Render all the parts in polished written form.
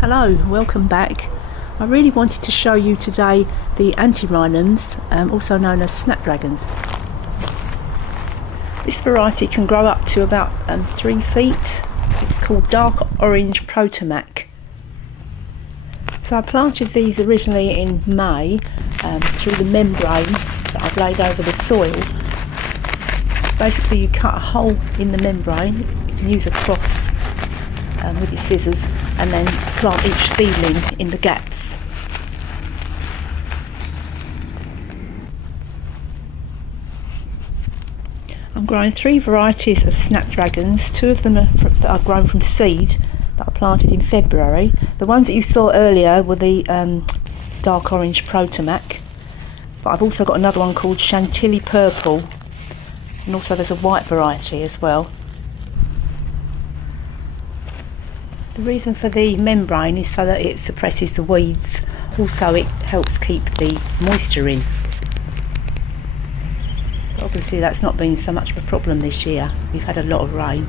Hello, welcome back. I really wanted to show you today the antirrhinums, also known as snapdragons. This variety can grow up to about 3 feet. It's called dark orange protomac. So I planted these originally in May through the membrane that I've laid over the soil. Basically you cut a hole in the membrane, you can use a cross with your scissors, and then plant each seedling in the gaps. I'm growing 3 varieties of snapdragons. 2 of them are grown from seed that I planted in February. The ones that you saw earlier were the dark orange protomac, but I've also got another one called chantilly purple, and also there's a white variety as well. The reason for the membrane is so that it suppresses the weeds. Also it helps keep the moisture in. But obviously that's not been so much of a problem this year. We've had a lot of rain.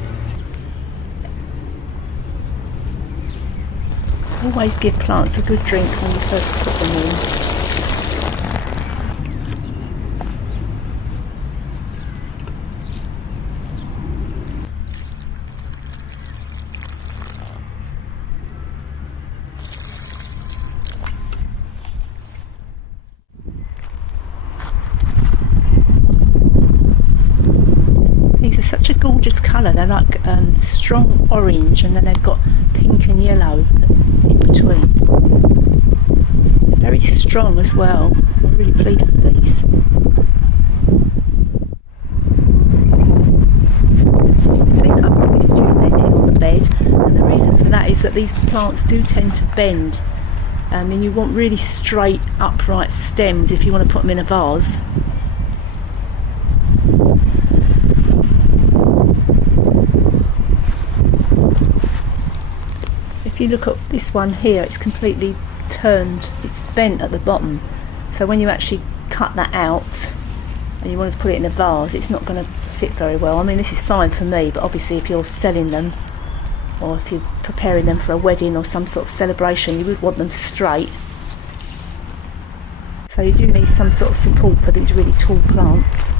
Always give plants a good drink when you first put them in. These are such a gorgeous colour. They're like strong orange, and then they've got pink and yellow in between. They're very strong as well. I'm really pleased with these. See that I've got this jute netting on the bed, and the reason for that is that these plants do tend to bend, and you want really straight, upright stems if you want to put them in a vase. If you look at this one here, it's completely turned, it's bent at the bottom, so when you actually cut that out and you want to put it in a vase, it's not going to fit very well. I mean, this is fine for me, but obviously if you're selling them or if you're preparing them for a wedding or some sort of celebration, you would want them straight. So you do need some sort of support for these really tall plants.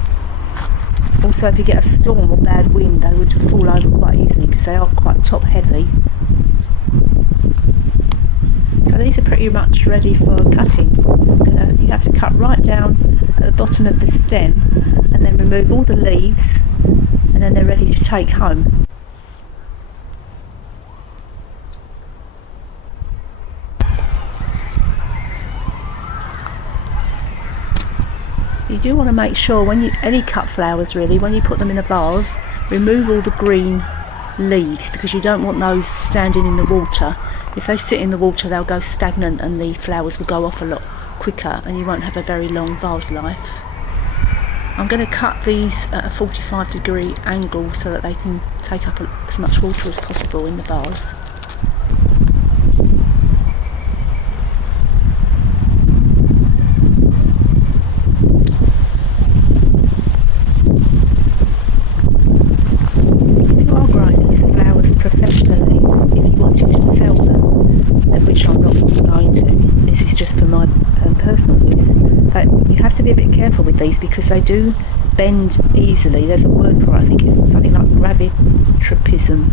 Also, if you get a storm or bad wind, they would fall over quite easily because they are quite top heavy. So these are pretty much ready for cutting. You have to cut right down at the bottom of the stem and then remove all the leaves, and then they're ready to take home. You do want to make sure when any cut flowers really, when you put them in a vase, remove all the green leaves, because you don't want those standing in the water. If they sit in the water, they'll go stagnant and the flowers will go off a lot quicker and you won't have a very long vase life. I'm going to cut these at a 45-degree angle so that they can take up as much water as possible in the vase. Personal use, but you have to be a bit careful with these because they do bend easily. There's a word for it, I think it's something like gravitropism,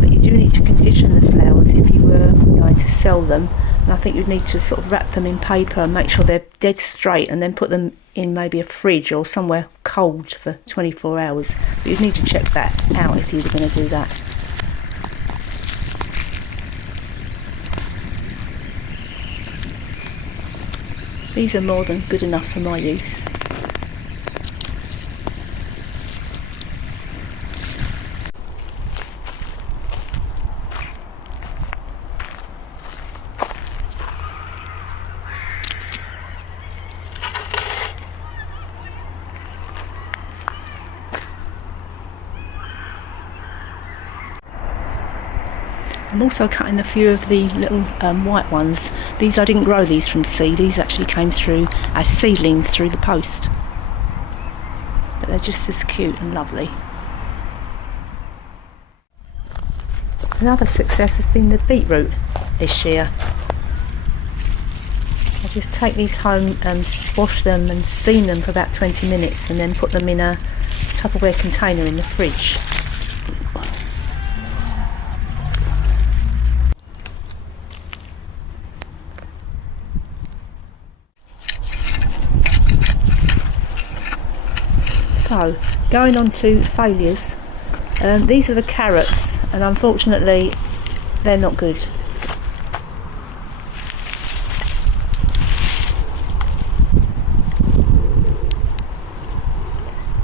but you do need to condition the flowers if you were going to sell them, and I think you'd need to sort of wrap them in paper and make sure they're dead straight, and then put them in maybe a fridge or somewhere cold for 24 hours. But you'd need to check that out if you were going to do that. These are more than good enough for my use. I'm also cutting a few of the little white ones. These, I didn't grow these from seed, these actually came through as seedlings through the post. But they're just as cute and lovely. Another success has been the beetroot. this year. I just take these home and wash them and steam them for about 20 minutes and then put them in a Tupperware container in the fridge. So, going on to failures, these are the carrots, and unfortunately they're not good.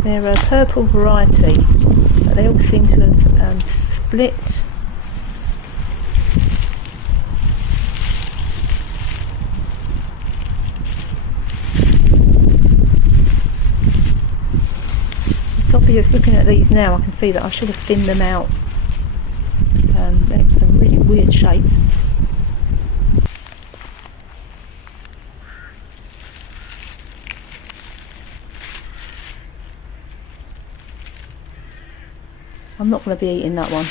They're a purple variety, but they all seem to have split. It's obvious looking at these now, I can see that I should have thinned them out. They're some really weird shapes. I'm not going to be eating that one.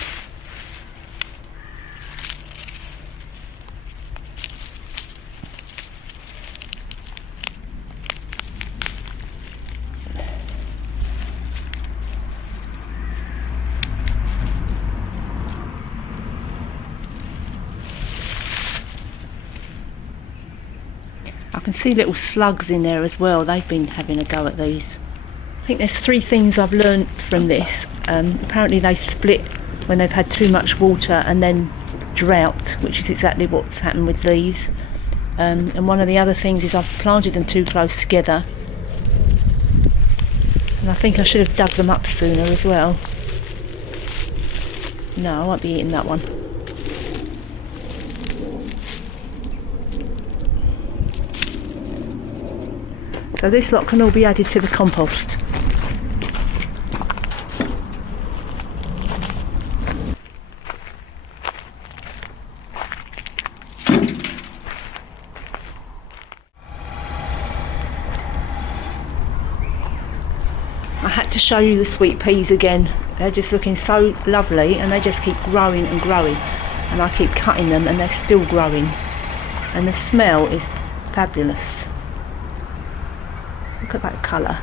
I can see little slugs in there as well. They've been having a go at these. I think there's 3 things I've learned from this. Apparently they split when they've had too much water and then drought, which is exactly what's happened with these. And one of the other things is I've planted them too close together. And I think I should have dug them up sooner as well. No, I won't be eating that one. So this lot can all be added to the compost. I had to show you the sweet peas again. They're just looking so lovely and they just keep growing and growing. And I keep cutting them and they're still growing. And the smell is fabulous. Look at that colour.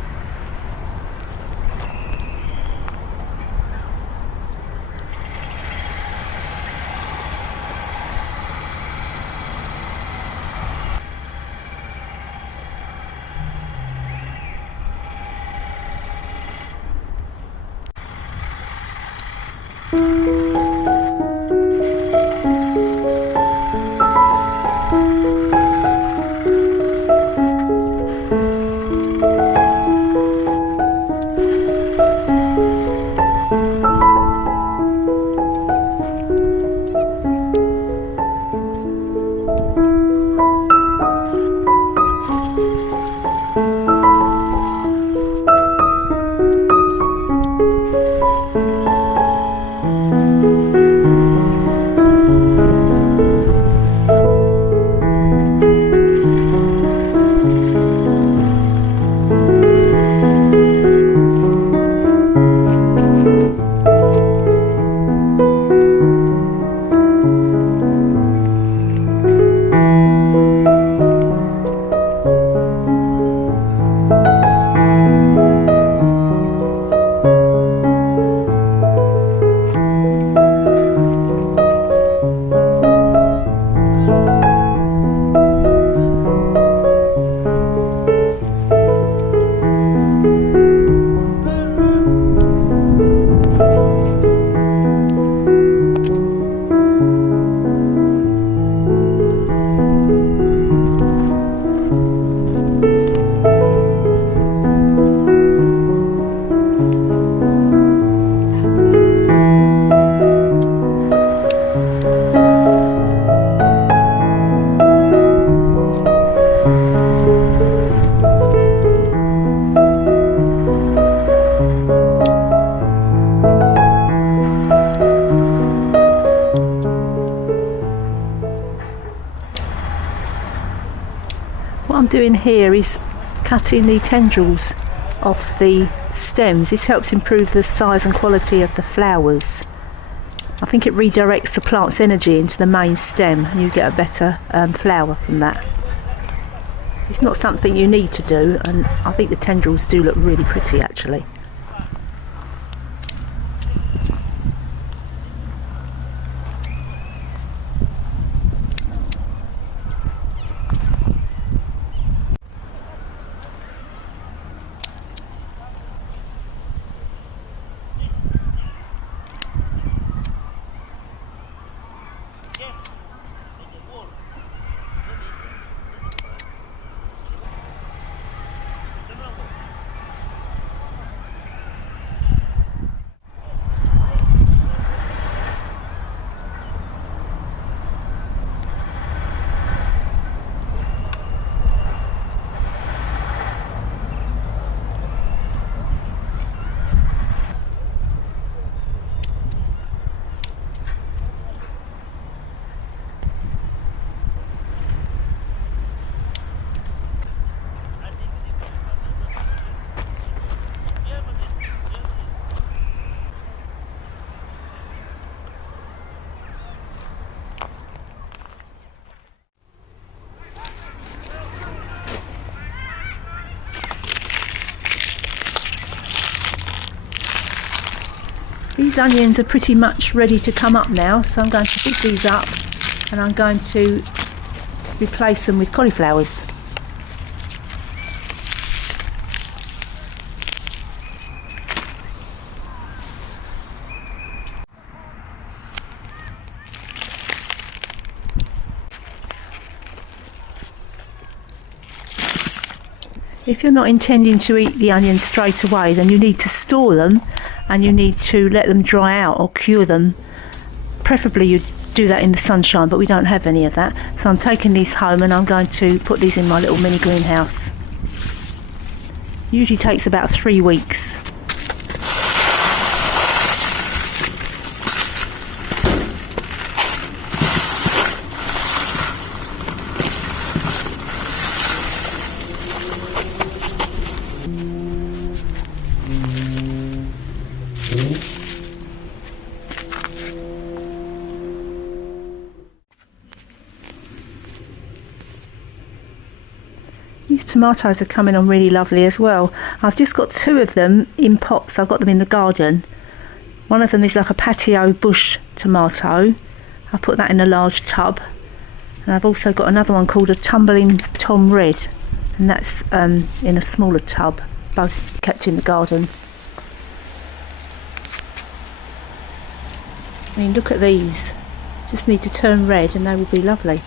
What I'm doing here is cutting the tendrils off the stems. This helps improve the size and quality of the flowers. I think it redirects the plant's energy into the main stem and you get a better flower from that. It's not something you need to do, and I think the tendrils do look really pretty actually. These onions are pretty much ready to come up now, so I'm going to dig these up and I'm going to replace them with cauliflowers. If you're not intending to eat the onions straight away, then you need to store them and you need to let them dry out or cure them. Preferably you do that in the sunshine, but we don't have any of that. So I'm taking these home and I'm going to put these in my little mini greenhouse. Usually takes about 3 weeks. These tomatoes are coming on really lovely as well. I've just got 2 of them in pots. I've got them in the garden. One of them is like a patio bush tomato. I put that in a large tub. And I've also got another one called a tumbling Tom Red. And that's in a smaller tub, both kept in the garden. I mean, look at these. Just need to turn red and they will be lovely.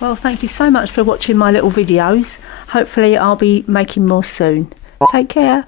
Well, thank you so much for watching my little videos. Hopefully I'll be making more soon. Take care.